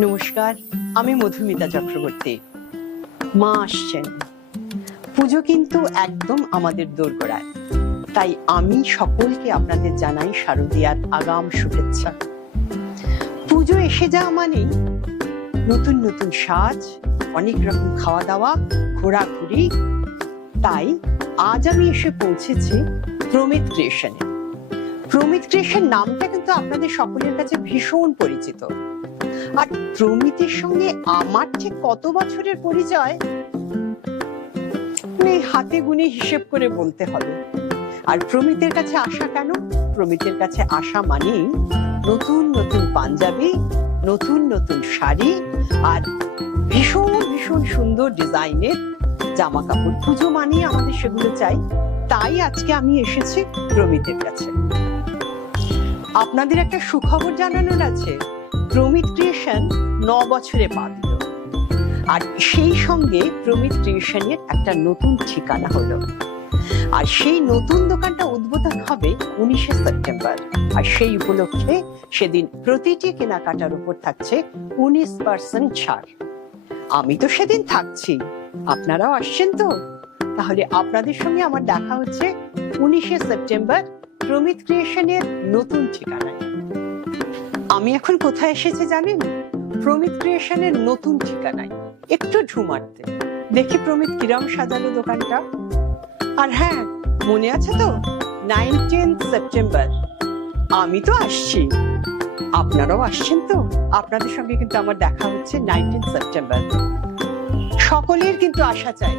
নমস্কার, আমি মধুমিতা চক্রবর্তী। মা আসছেন, পুজো কিন্তু একদম আমাদের দোরগোড়ায়, তাই আমি সকলকে আপনাদের জানাই শারদীয়ার আগাম শুভেচ্ছা। পুজো এসে যাওয়া মানেই নতুন নতুন সাজ, অনেক রকম খাওয়া দাওয়া, ঘোরাঘুরি। তাই আজ আমি এসে পৌঁছেছি প্রমিত ক্রিয়েশনে। প্রমিত ক্রিয়েশন নামটা কিন্তু আপনাদের সকলের কাছে ভীষণ পরিচিত। আর প্রমিতের সঙ্গে আমার ঠিক কত বছরের পরিচয় হাতে গুনে হিসেব করে বলতে হবে। আর প্রমিতের কাছে আসা কেন? প্রমিতের কাছে আসা মানেই নতুন নতুন পাঞ্জাবি, নতুন নতুন শাড়ি আর ভীষণ ভীষণ সুন্দর ডিজাইনের জামা কাপড়। পুজো মানেই আমাদের সেগুলো চাই। তাই আজকে আমি এসেছি প্রমিতের কাছে। আপনাদের একটা সুখবর জানানোর আছে। প্রমিত ক্রিয়েশন 9 বছরে পা দিল। আর সেই সঙ্গে প্রমিত ক্রিয়েশনের একটা নতুন ঠিকানা হলো। আর সেই নতুন দোকানটা উদ্বোধন হবে 19শে সেপ্টেম্বর। আর সেই উপলক্ষে সেদিন প্রতিটি কেনাকাটার উপর থাকছে 19% ছাড়। আমি তো সেদিন থাকছি, আপনারাও আসছেন তো? তাহলে আপনাদের সঙ্গে আমার দেখা হচ্ছে 19শে সেপ্টেম্বর প্রমিত ক্রিয়েশনের নতুন ঠিকানায়। আমি এখন কোথায় এসেছি জানেন? প্রমিত ক্রিয়েশনের নতুন ঠিকানায়। একটু ঢুমারতে দেখি প্রমিত কিরম সাজালো দোকানটা। আর হ্যাঁ, মনে আছে তো 19th সেপ্টেম্বর আমি তো আসছি, আপনারাও আসছেন তো? আপনাদের সঙ্গে কিন্তু আমার দেখা হচ্ছে 19th সেপ্টেম্বর। সকলের কিন্তু আসা চাই।